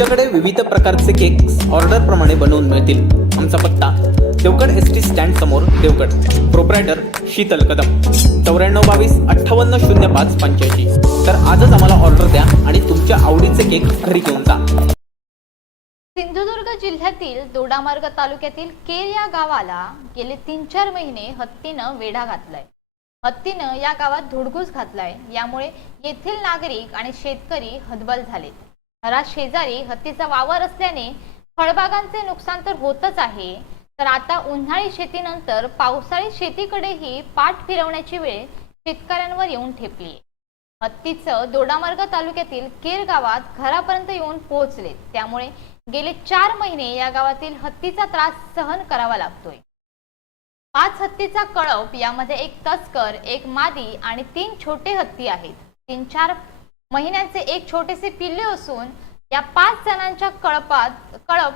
आमच्याकडे विविध प्रकारचे केक्स ऑर्डर प्रमाणे बनवून मिळतील। आमचा पत्ता देवगड एसटी स्टँड समोर देवगड। प्रोप्रायटर शीतल कदम 9422580585। तर आजच आम्हाला ऑर्डर द्या आणि तुमच्या आवडीचे केक घरी घेऊन जा। सिंधुदुर्ग जिल्ह्यातील दोडामार्ग तालुक्यातील केर या गावाला गेले 3-4 महिने हत्तीनं वेढा घातलाय। हत्तीनं या गावात धुडगूस घातलाय। यामुळे येथील नागरिक आणि शेतकरी हतबल झालेत। घरात शेजारी हत्तीचा वावर असल्याने फळबागांचे नुकसान तर होतच आहे, तर आता उन्हाळी शेतीनंतर पावसाळी शेतीकडेही पाठ फिरवण्याची वेळ शेतकऱ्यांवर येऊन ठेपली। हत्तीचं दोडामार्ग तालुक्यातील केर गावात घरापर्यंत येऊन पोहोचले। त्यामुळे गेले 4 महिने या गावातील हत्तीचा त्रास सहन करावा लागतोय। 5 हत्तीचा कळप, यामध्ये 1 तस्कर, 1 मादी आणि 3 छोटे हत्ती आहेत। 3-4 महिन्यांचे एक छोटेसे पिल्ले असून या 5 जणांच्या कळप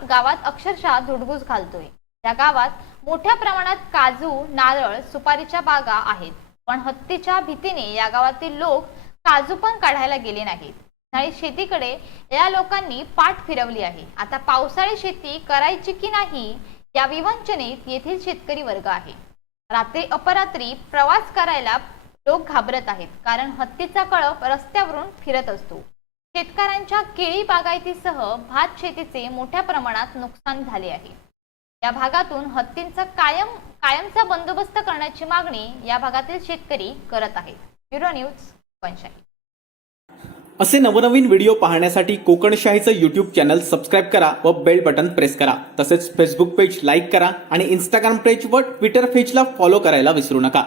गावात अक्षरशः धुडगूस घालतोय। या गावात मोठ्या प्रमाणात काजू, नारळ, सुपारीच्या बागा आहेत, पण हत्तीच्या भीतीने या गावातील लोक काजू पण काढायला गेले नाहीत। उन्हाळी शेतीकडे या लोकांनी पाठ फिरवली आहे। आता पावसाळी शेती करायची की नाही या विवंचनेत येथील शेतकरी वर्ग आहे। रात्री अपरात्री प्रवास करायला लोक घाबरत आहेत, कारण हत्तीचा कळप रस्त्यावरून फिरत असतो। शेतकऱ्यांच्या केळी बागायतीसह भात शेतीचे मोठ्या प्रमाणात नुकसान झाले आहे। या भागातून हत्तींचा कायमचा बंदोबस्त करण्याची मागणी या भागातील शेतकरी करत आहेत। Bureau news Kokanshahi. असे नवनवीन व्हिडिओ पाहण्यासाठी कोकणशाहीचं YouTube चॅनल सबस्क्राइब करा व बेल बटन प्रेस करा। तसेच फेसबुक पेज लाईक करा आणि इंस्टाग्राम पेज व ट्विटर पेजला फॉलो करायला विसरू नका।